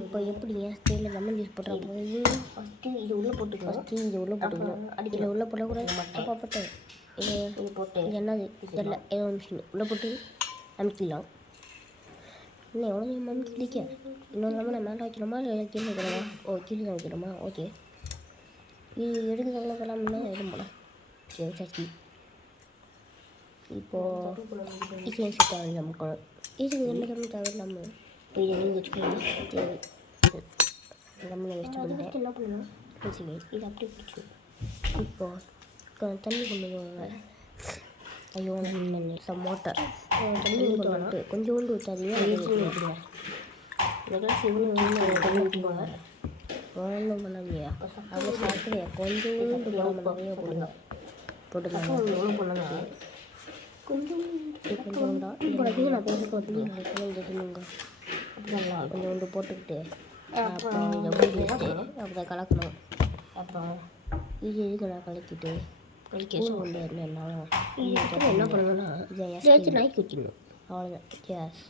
இப்போ எப்படி என் ஸ்டைலில் லெமன் ஜூஸ் போட்டு ஃபஸ்ட்டு இது உள்ளே போட்டுக்கலாம். இதில் உள்ளே போடக்கூடாது மட்டும் போட்டு இது போட்டு என்னது தெரியல ஏதோ மிஷின் உள்ளே போட்டு அமுக்கிடலாம். இன்னும் எவ்வளோ நேரம் அமுக்கிக்க? இன்னொரு லெமனை மேலே வைக்கணுமா இல்லை கீழே வைக்கணுமா? கீழே வைக்கணுமா? ஓகே, இது எடுக்கிறவங்கள போகலாம்னா எதுவும் போகலாம். சரி சரி, இப்போது இசையும் தேவை நமக்கு இதுக்கு எல்லாமே தேவையில்லாமல் இப்போ இதை நீங்கள் வச்சுக்கணும். சரி, லெமனை வேஸ்ட் பண்ணிட்டு என்ன பண்ணணும்? சரி, இது அப்படியே பிடிச்சி இப்போது தண்ணி கொண்டு போவாங்க. ஐயோ மோட்டர் தண்ணி ஊற்றுவாங்க. கொஞ்சோண்டு ஊற்றாதீங்க, இதெல்லாம் சிவனு தண்ணி ஊற்றுவாங்க. ஒன்றும் பண்ணாமையா அதை சாப்பிட்றியா? கொஞ்சோண்டு நிறைய போடுங்க. போட்டுக்கலாம். எவ்வளோ பண்ணலாம்? கொஞ்சோண்டா இப்போ நான் பேசுக்கு வந்து கொஞ்சோண்டு போட்டுக்கிட்டு அப்புறம் இதை ஊற்றிட்டு அப்புறம் கலக்கணும். அப்புறம் இது இதுக்கு நான் கலக்கிட்டு ஸ்பூன் கொண்டு வரணும். என்ன பண்ணணும்னா இதை நாய்க்கு ஊற்றிடணும். அவ்வளோதான். கேஸ்